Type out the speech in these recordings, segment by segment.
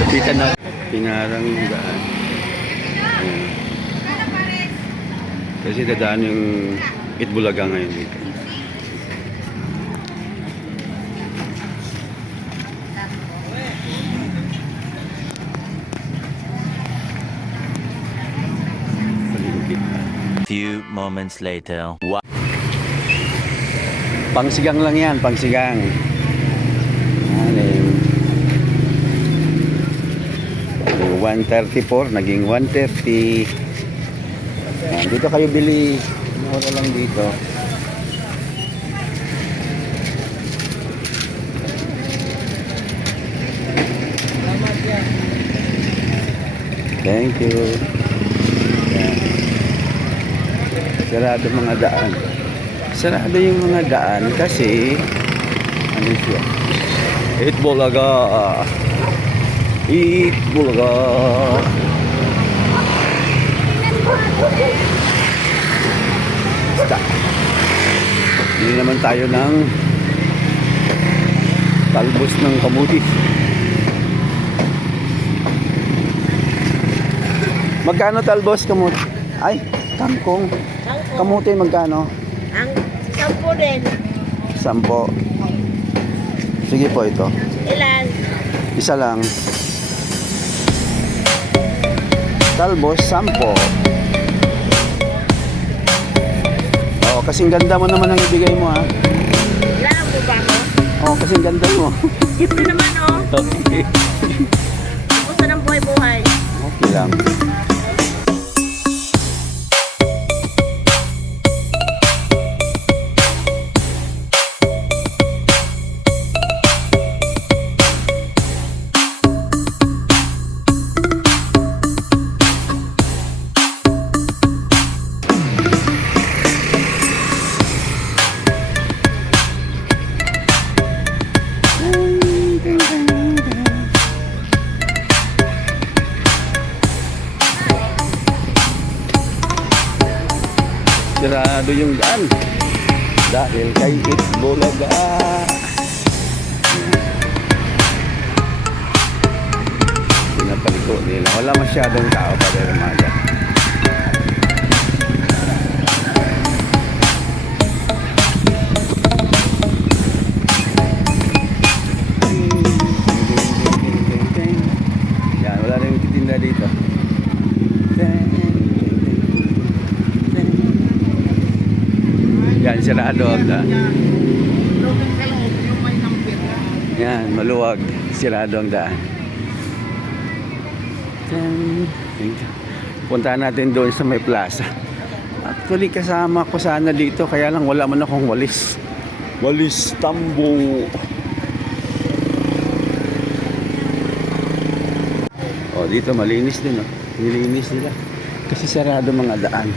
Lapitan na pinarang daan. Ayan. Kasi dadaan yung Itbulaga ngayon dito. Few moments later. Pangsigang lang yan, pangsigang. Ano 134, naging 130. Yan, dito kayo bili. Mura lang dito. Thank you. Yan. Sarado mga daan. Sarado yung mga daan kasi ano siya? Itbulaga. Itbulaga. Basta. Hindi naman tayo ng talbos ng kamuti. Magkano talbos kamuti? Ay, kangkong. Kamuti magkano? Ang 10 din. 10. Sige po ito. Ilan? Isa lang. Talbos 10. Oh, kasing ganda mo naman ang ibigay mo ha. Ilan mo ba ako? Oh, kasing ganda mo. Ito naman oh. Okay. Gusto ng buhay-buhay. Okay lang. Sirado yung daan dahil kay Itbulaga. Pinapaliko nila. Wala masyadong tao pa rin umaga. Yan, wala rin titinda dito. Yan, sirado ang daan. Yan, maluwag. Sirado ang daan. Puntahan natin doon sa may plaza. Actually, kasama ko sana dito. Kaya lang wala man akong walis. Walis tambo. Oh, dito malinis din. Oh. Nilinis nila. Kasi sarado mga daan.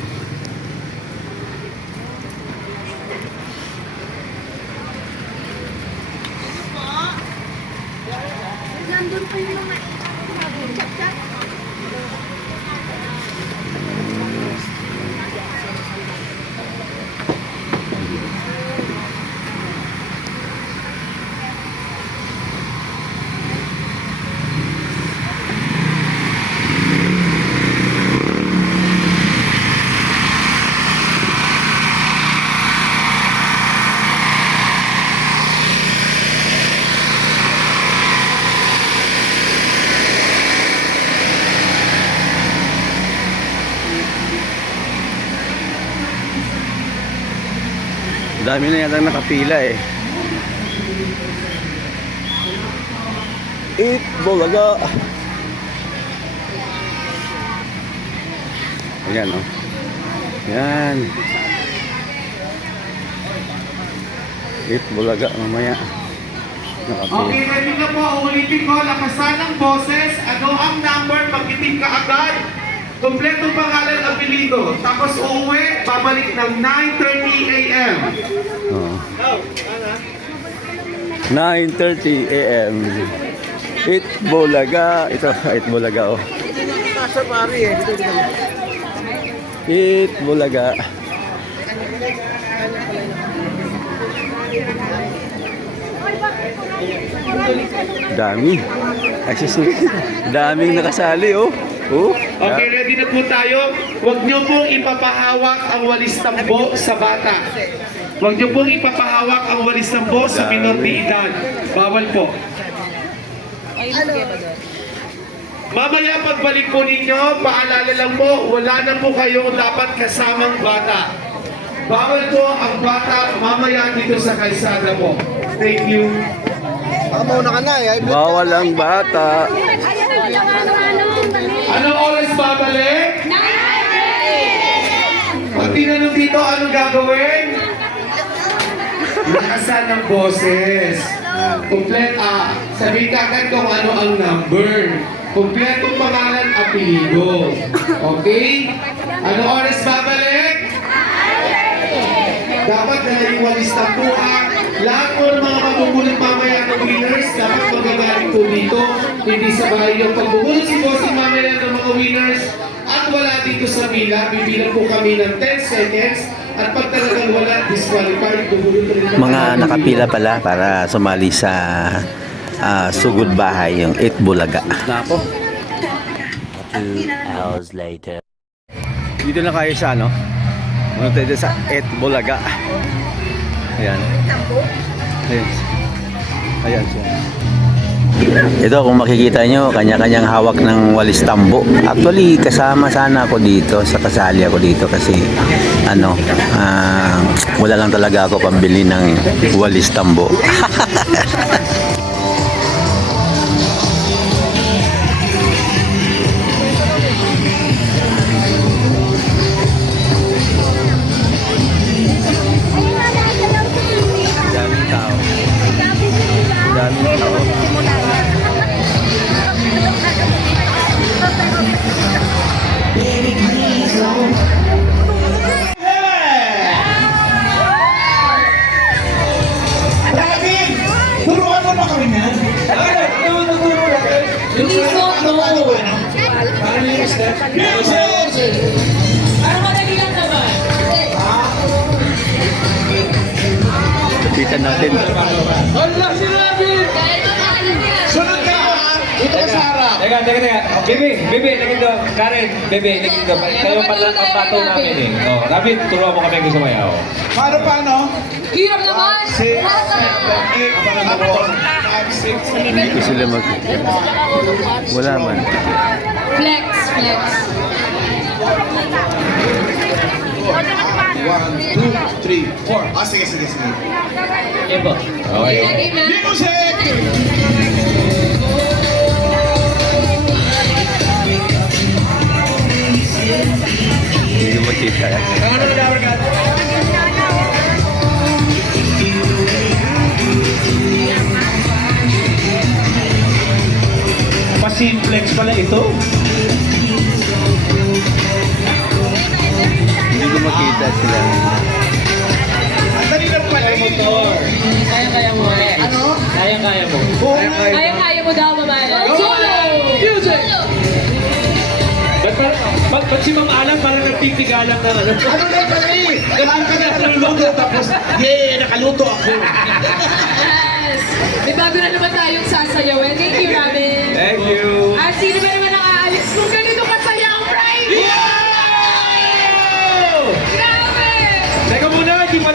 Nandun pa yung mga chat-chat. Dami na yata nakapila eh. Itbulaga. Ayan oh. Yan. Itbulaga mamaya. Nakapila. Okay, ready na po. Ulitin ko, lakasan ng boses. Ano ang number? Pag-itim ka agad. Kompleto pangalan, apelido. Tapos uuwi, babalik ng 9:30 a.m. Oh. 9:30 a.m. Itbulaga. Ito, Itbulaga oh. Itbulaga. Dami. Ay, susunod. Daming nakasali, oh. Oh. Okay, ready na po tayo. Huwag niyo pong ipapahawak ang walis tambo sa bata. Huwag niyo pong ipapahawak ang walis tambo sa minor de edad. Bawal po. Mamaya pagbalik po ninyo, paalala lang po, wala na po kayong dapat kasamang bata. Bawal po ang bata mamaya dito sa kalsada po. Thank you. Bawal ang bata. Anong oras babalik? Pag tinanong dito, anong gagawin? Lakasan ng boses. Sabihin ka agad kung ano ang number. Kompletong pangalan, apelido. Okay? Anong oras babalik? Dapat naliwalis na po ang lahat po ng mga magbubulot mamaya ng winners. Dapat magagaling po dito. Hindi sa bahay yung pagbubulot si bossing mamaya ng mga winners. At wala dito sa bila. Bibilang po kami ng 10 seconds. At pag talagang wala, disqualified, bubulot rin naman. Mga nakapila pala para sumali sa sugod bahay, yung 8 Bulaga. Nako. 2 hours later. Dito na kayo sa ano? Ano tayo sa 8 Bulaga. Ayan. Ayan. Ayan. So. Ito kung makikita nyo, kanya-kanyang hawak ng walis tambo. Actually, kasama sana ako dito, sa kasali ako dito kasi ano, wala lang talaga ako pambili ng walis tambo. Daming tao. Daming tao. Turuan mo na kami yan. Lapitan natin. Sunod ka ha. Ito ka sa harap. Teka. Bibi, nagito. Karen, Bibi, nagito. Kayo pala ang pato namin eh. Oh, David, turuan mo kami gusto mayaw. Paano? Hirap naman! 6, 7, 8, 5, 6. Hindi ko sila wala man. Flex. 1, 2, 3, 4. Ah, sige. Okay. Game na. Music! Hindi ko makita. Pasimplex pala ito. Hindi ko makita sila. Dali lang pala. Motor. Kaya mo eh. Ano? Kaya mo. Kaya mo daw, mamala. Solo! Music! Ba't si Ma'am Alan parang nagtitigalan ng ano? Ano na pala eh? Kailangan ka na naluluto tapos, nakaluto ako. Yes! May bago na naman tayong sasayawin. Thank you, Robin. Thank you. At sino ba naman ang aalis kung ganito kasaya ang Friday? Grabe! Teka muna, di pa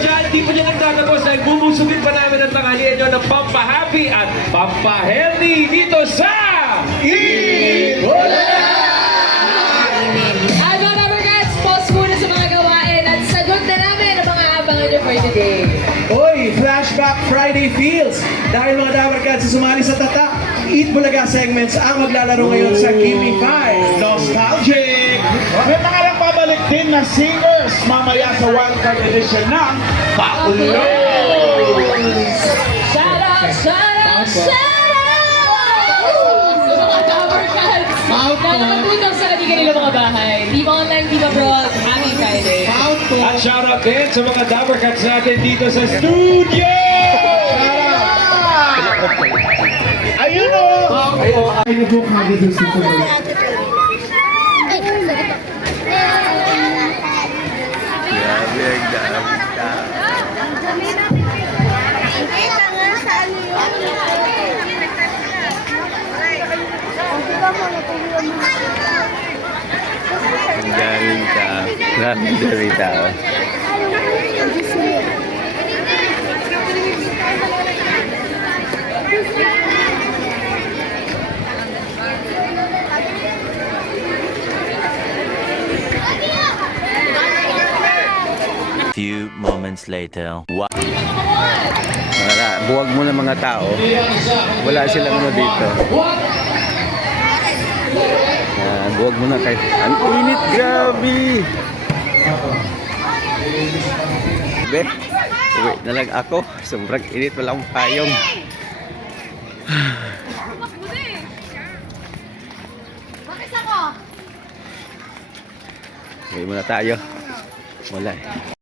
dyan nagtatapos dahil bumusugin pa namin ang tanghalian nyo ng Pampa-Happy at Pampa-Healthy dito sa At mga Dabarkats, pause muna sa mga gawain at sagot na namin ang mga abangan nyo for today. Oy, Flashback Friday feels! Dahil mga Dabarkats sa sumali sa Tatak, Eat Bulaga segments ang maglalaro ngayon sa Gimme 5. Nostalgic! May mga nagpabalik din na singers mamaya sa wildcard edition ng Paulo! Shout out! Sa mga Dabarkats na nakatutok sa kanilang nila mga bahay. Di ba online, di ba abroad? Happy Friday! At shoutout din sa mga Dabarkats natin dito sa studio! Ayun o! Ayun po kami dun sa Grabe ang dami tao. Grabe dami tao. Few moments later. Wow. Wala, buwag mo ng mga tao. Wala silang ano dito. Yan, buwag mo na kayo. Ang init, grabe! Be, uwi na lang ako. Sobrang init, wala akong payong. Uwi muna tayo. Wala eh.